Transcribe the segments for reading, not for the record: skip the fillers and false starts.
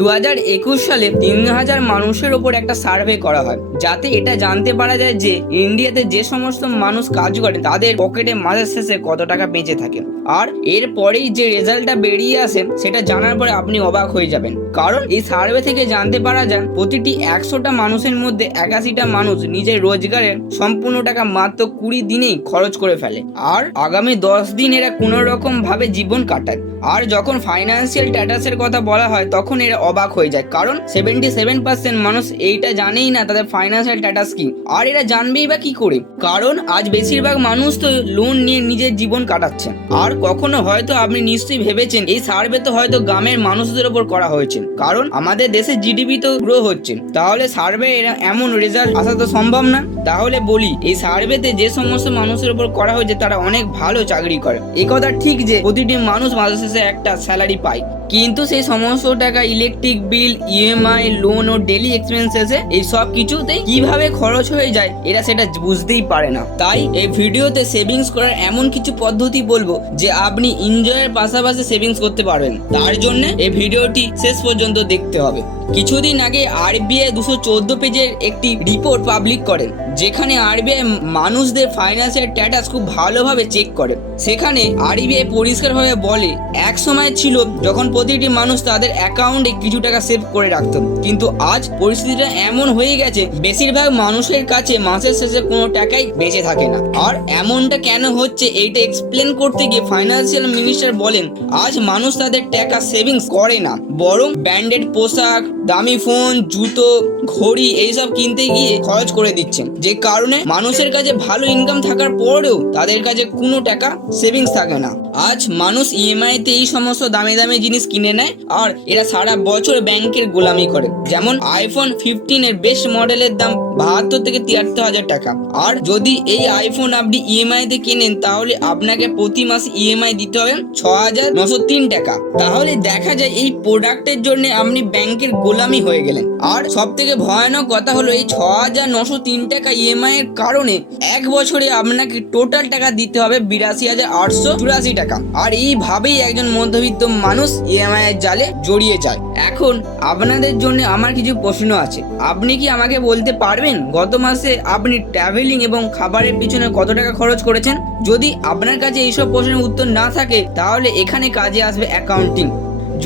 2021 সালে 3000 মানুষের ওপর একটা সার্ভে করা হয়, যাতে এটা জানতে পারা যায় যে ইন্ডিয়াতে যে সমস্ত মানুষ কাজ করে তাদের পকেটে মাসের শেষে কত টাকা বেঁচে থাকে। আর এরপরেই যে রেজাল্টটা বেরিয়ে আসে সেটা জানার পরে আপনি অবাক হয়ে যাবেন, কারণ এই সার্ভে থেকে জানতে পারা যায় প্রতিটি 100টা মানুষের মধ্যে 81টা মানুষ নিজের রোজগারের সম্পূর্ণ টাকা মাত্র 20 দিনেই খরচ করে ফেলে, আর আগামী 10 দিন এরা কোনো রকম ভাবে জীবন কাটায়। আর যখন ফাইন্যান্সিয়াল স্ট্যাটাসের কথা বলা হয় তখন এরা অবাক হয়ে যায়, কারণ 77% মানুষ এইটা জানেই না তাদের ফাইন্যান্সিয়াল স্ট্যাটাস কি। আর এরা জানবেই বা কি করে, কারণ আজ বেশিরভাগ মানুষ তো লোন নিয়ে নিজের জীবন কাটাচ্ছে। আর কখনো হয়তো আপনি নিশ্চয়ই ভেবেছেন এই সার্ভে তো হয়তো গ্রামের মানুষদের উপর করা হয়েছে, কারণ আমাদের দেশের জিডিপি তো গ্রো হচ্ছে, তাহলে সার্ভে এমন রেজাল্ট আসা তো সম্ভব না। তাহলে বলি, এই সার্ভেতে যে সমস্ত মানুষের উপর করা হয়েছে তারা অনেক ভালো চাকরি করে। এই কথা ঠিক যে প্রতিটি মানুষ মাসের শেষে একটা স্যালারি পায়, কিন্তু সেই সমস্ত টাকা ইলেকট্রিক বিল, ইএমআই, লোন ও ডেলি এক্সপেন্সেসে এই সব কিছুতেই কিভাবে খরচ হয়ে যায় এরা সেটা বুঝতেই পারে না। তাই এই ভিডিওতে সেভিংস করার এমন কিছু পদ্ধতি বলবো যে আপনি এনজয়ের পাশাপাশি সেভিংস করতে পারবেন। তার জন্য এই ভিডিওটি শেষ পর্যন্ত দেখতে হবে। কিছুদিন আগে আরবিআই 214 পেজের একটি রিপোর্ট পাবলিক করেন, যেখানে আরবিআই মানুষদের ফাইন্যান্সিয়াল স্ট্যাটাস খুব ভালোভাবে চেক করে। সেখানে আরবিআই পরিষ্কারভাবে বলে, এক সময় ছিল যখন প্রতিটি মানুষ তাদের অ্যাকাউন্টে কিছু টাকা সেভ করে রাখত, কিন্তু আজ পরিস্থিতিটা এমন হয়ে গেছে বেশিরভাগ মানুষের কাছে মাসের শেষে কোনো টাকাই বেঁচে থাকে না। আর এমনটা কেন হচ্ছে এইটা এক্সপ্লেন করতে গিয়ে ফাইন্যান্সিয়াল মিনিস্টার বলেন, আজ মানুষ তাদের টাকা সেভিংস করে না, বরং ব্র্যান্ডেড পোশাক, দামি ফোন, জুতো, ঘড়ি এইসব কিনতে গিয়ে খরচ করে দিচ্ছেন, যে কারণে মানুষের কাছে ভালো ইনকাম থাকার পরেও তাদের কাছে কোনো টাকা সেভিংস থাকে না। আজ মানুষ ইএমআই তে এই সমস্ত দামি দামি জিনিস কিনে নেয়, আর এরা সারা বছর ব্যাংকের গোলামি করে। যেমন আইফোন 15 এর বেস্ট মডেলের দাম 72 থেকে 73 হাজার টাকা, আর যদি এই আইফোন আপনি ইএমআই তে কেনেন তাহলে আপনাকে প্রতি মাসে ইএমআই দিতে হবে 6903 টাকা। তাহলে দেখা যায় এই প্রোডাক্টের জন্য আপনি ব্যাংকের গোলামি হয়ে গেলেন। আর সব থেকে ভয়ানক কথা হলো, এই 6903 টাকা ইএমআই এর কারণে এক বছরে আপনাকে টোটাল টাকা দিতে হবে 82,884 টাকা। আর এইভাবেই একজন মধ্যবিত্ত মানুষ ইএমআই এর জালে জড়িয়ে যায়। এখন আপনাদের জন্য আমার কিছু প্রশ্ন আছে, আপনি কি আমাকে বলতে পারবেন গত মাসে আপনি ট্রাভেলিং এবং খাবারের পিছনে কত টাকা খরচ করেছেন? যদি আপনার কাছে এইসব প্রশ্নের উত্তর না থাকে তাহলে এখানে কাজে আসবে অ্যাকাউন্টিং।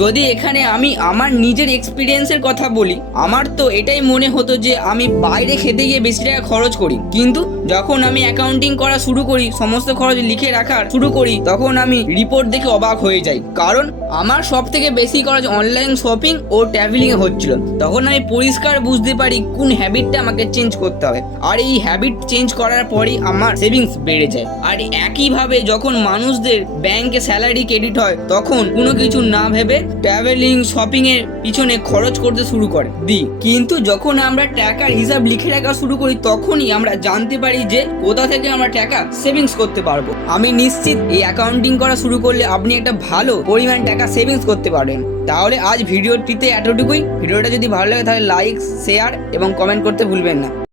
যদি এখানে আমি আমার নিজের এক্সপিরিয়েন্সের কথা বলি, আমার তো এটাই মনে হতো যে আমি বাইরে খেতে গিয়ে বেশি টাকা খরচ করি, কিন্তু যখন আমি অ্যাকাউন্টিং করা শুরু করি, সমস্ত খরচ লিখে রাখা শুরু করি, তখন আমি রিপোর্ট দেখে অবাক হয়ে যাই, কারণ আমার সব থেকে বেশি খরচ অনলাইন শপিং ও ট্রাভেলিং এ হচ্ছিল। তখন আমি পরিষ্কার বুঝতে পারি কোন হ্যাবিটটা আমাকে চেঞ্জ করতে হবে, আর এই হ্যাবিট চেঞ্জ করার পরেই আমার সেভিংস বেড়ে যায়। আর একইভাবে যখন মানুষদের ব্যাংকে স্যালারি ক্রেডিট হয় তখন কোনো কিছু না ভেবে ট্রাভেলিং, শপিং এর পিছনে খরচ করতে শুরু করে দিই, কিন্তু যখন আমরা টাকার হিসাব লিখে রাখা শুরু করি তখনই আমরা জানতে পারি যে কোথা থেকে আমরা টাকা সেভিংস করতে পারবো। আমি নিশ্চিত এই অ্যাকাউন্টিং করা শুরু করলে আপনি একটা ভালো পরিমাণ টাকা সেভিংস করতে পারবেন। তাহলে আজ ভিডিওটিতে এতটুকুই। ভিডিওটা যদি ভালো লাগে তাহলে লাইক, শেয়ার এবং কমেন্ট করতে ভুলবেন না।